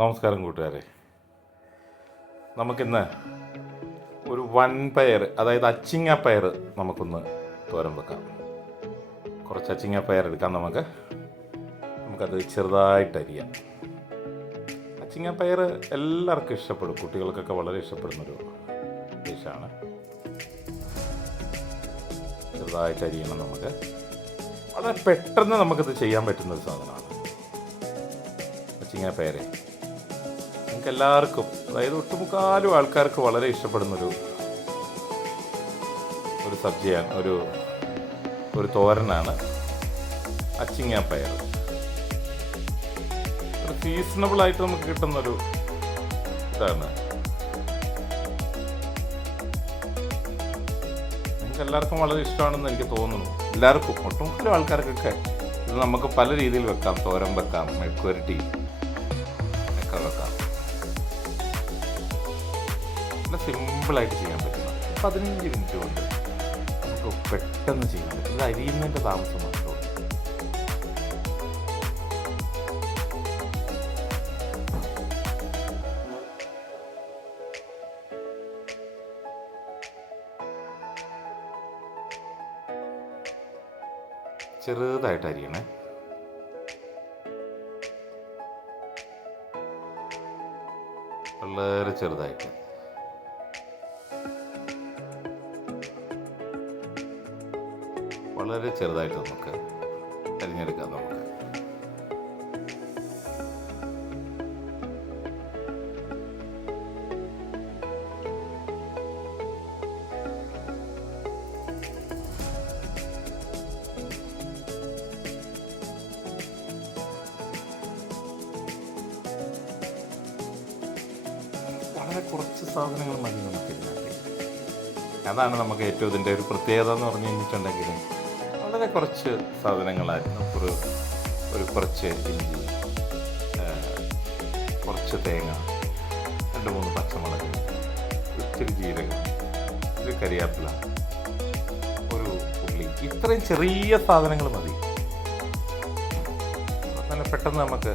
നമസ്കാരം കൂട്ടുകാരെ. നമുക്കിന്ന് ഒരു വൻപയർ, അതായത് അച്ചിങ്ങപ്പയർ നമുക്കൊന്ന് തോരൻ വെക്കാം. കുറച്ച് അച്ചിങ്ങപ്പയർ എടുക്കാം. നമുക്കത് ചെറുതായിട്ട് അരിയാം. അച്ചിങ്ങപ്പയർ എല്ലാവർക്കും ഇഷ്ടപ്പെടും, കുട്ടികൾക്കൊക്കെ വളരെ ഇഷ്ടപ്പെടുന്നൊരു ഡിഷാണ്. ചെറുതായിട്ട് അരിയണം. നമുക്ക് വളരെ പെട്ടെന്ന് നമുക്കിത് ചെയ്യാൻ പറ്റുന്നൊരു സാധനമാണ് അച്ചിങ്ങപ്പയർ. നിങ്ങൾക്ക് എല്ലാവർക്കും, അതായത് ഒട്ടുമുക്കാലും ആൾക്കാർക്ക് വളരെ ഇഷ്ടപ്പെടുന്നൊരു സബ്ജിയാണ്, ഒരു തോരനാണ് അച്ചിങ്ങപ്പയർ. ഒരു സീസണബിളായിട്ട് നമുക്ക് കിട്ടുന്നൊരു ഇതാണ്. നിങ്ങൾക്ക് എല്ലാവർക്കും വളരെ ഇഷ്ടമാണെന്ന് എനിക്ക് തോന്നുന്നു. എല്ലാവർക്കും, ഒട്ടുമുക്കാലും ആൾക്കാർക്കൊക്കെ ഇത് നമുക്ക് പല രീതിയിൽ വെക്കാം. തോരൻ വെക്കാം, മെഴുക്കുവരട്ടി ഒക്കെ വെക്കാം. നല്ല സിമ്പിളായിട്ട് ചെയ്യാൻ പറ്റുന്ന 15 മിനിറ്റ് കൊണ്ട് നമുക്ക് പെട്ടെന്ന് ചെയ്യാൻ പറ്റും. ഇത് അരിയുന്നതിൻ്റെ താമസം മാത്രമേ ഉള്ളൂ. ചെറുതായിട്ട് അരിയണേ. വളരെ ചെറുതായിട്ട്. വളരെ ചെറുതായിട്ട് നമുക്ക് അരിഞ്ഞെടുക്കാം. നമുക്ക് വളരെ കുറച്ച് സാധനങ്ങൾ മതി നമുക്കിതിനകത്ത്. അതാണ് നമുക്ക് ഏറ്റവും ഇതിൻ്റെ ഒരു പ്രത്യേകത എന്ന് പറഞ്ഞു കഴിഞ്ഞിട്ടുണ്ടെങ്കിൽ, വളരെ കുറച്ച് സാധനങ്ങളായിരുന്നു. ഒരു കുറച്ച് ഇഞ്ചി, കുറച്ച് തേങ്ങ, 2-3 പച്ചമുളക്, ഇച്ചിരി ജീരകം, ഒരു കരിയാപ്പില, ഒരു ഉള്ളി. ഇത്രയും ചെറിയ സാധനങ്ങൾ മതി. അങ്ങനെ പെട്ടെന്ന് നമുക്ക്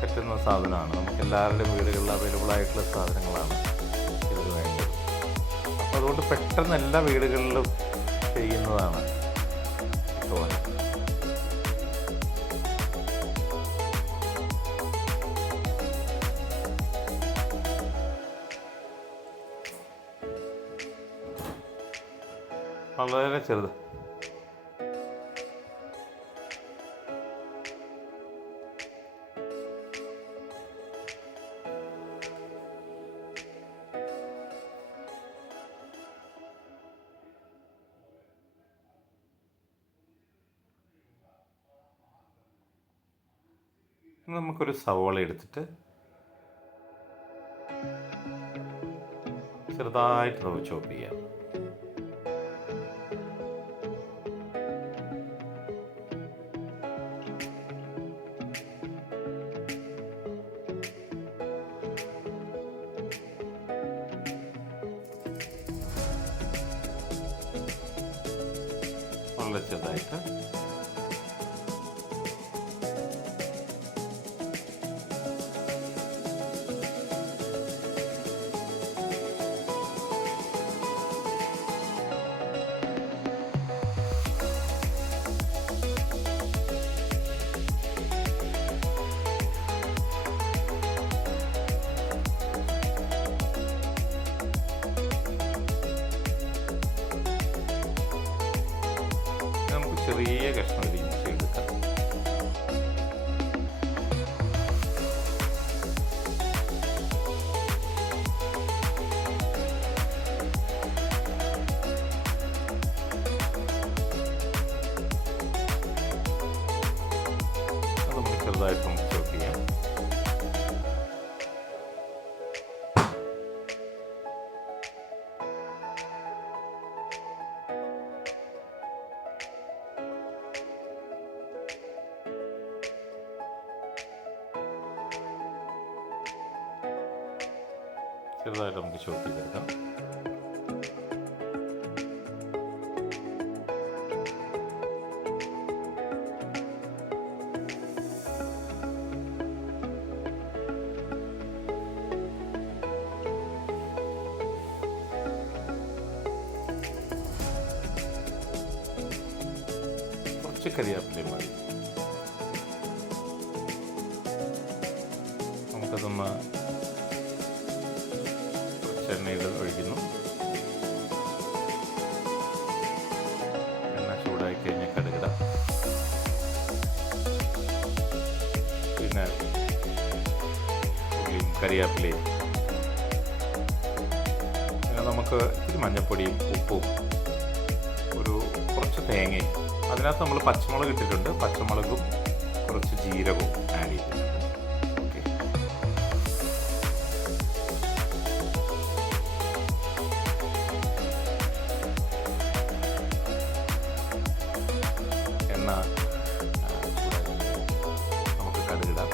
പറ്റുന്ന സാധനമാണ്. നമുക്ക് എല്ലാവരുടെയും വീടുകളിൽ അവൈലബിൾ ആയിട്ടുള്ള സാധനങ്ങളാണ് ഇതിന് വേണ്ടത്. അപ്പോൾ അതുകൊണ്ട് പെട്ടെന്ന് എല്ലാ വീടുകളിലും ചെയ്യുന്നതാണ് തോരൻ. വളരെ ചെറുത്. നമുക്കൊരു സവോള എടുത്തിട്ട് ചെറുതായിട്ട് നമുക്ക് ചോപ്പ് ചെയ്യാം. വളരെ ചെറുതായിട്ട്. നമുക്ക് ചെറിയ കഷ്ണം ഒരു ഇഞ്ചി എടുക്കാം. അത് നമുക്ക് ചെറുതായിട്ട് നമുക്ക് ചോപ്പ് ചെയ്യാം. ചെറുതായിട്ട് നമുക്ക് ചോപ്പ് ചെയ്തെടുക്കാം. കുറച്ച് കരിയാപ്പിലയും മതി. നമുക്കതൊന്ന് കുറച്ച് എണ്ണയിൽ ഒഴിക്കുന്നു. എണ്ണ ചൂടായി കഴിഞ്ഞാൽ കടുകിടാം. പിന്നെ ഉള്ളിയും കരിയാപ്പിലയും, പിന്നെ നമുക്ക് ഇത്തിരി മഞ്ഞൾപ്പൊടിയും ഉപ്പും കുറച്ച് തേങ്ങയും, അതിനകത്ത് നമ്മൾ പച്ചമുളക് ഇട്ടിട്ടുണ്ട്. പച്ചമുളകും കുറച്ച് ജീരകവും ആഡ് ചെയ്തിട്ടുണ്ട്. ഓക്കെ, എണ്ണ നമുക്ക് കടുകിടാം.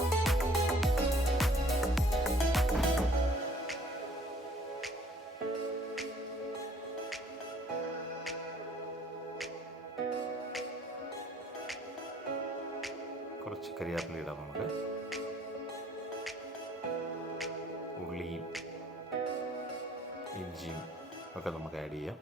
കുറച്ച് കരിയാപ്പില ഇടാം. നമുക്ക് ഉള്ളിയും ഇഞ്ചിയും ഒക്കെ നമുക്ക് ആഡ് ചെയ്യാം.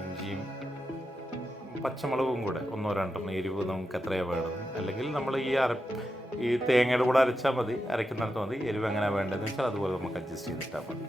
ഇഞ്ചിയും പച്ചമുളകും കൂടെ ഒന്നോ രണ്ടെണ്ണം, എരിവ് നമുക്ക് എത്രയാണ് വേണ്ടത്, അല്ലെങ്കിൽ നമ്മൾ ഈ തേങ്ങയുടെ കൂടെ അരച്ചാൽ മതി, അരക്കുന്നിടത്ത് മതി. എരിവ് എങ്ങനെ വേണ്ടതെന്ന് വെച്ചാൽ അതുപോലെ നമുക്ക് അഡ്ജസ്റ്റ് ചെയ്തിട്ടാൽ മതി.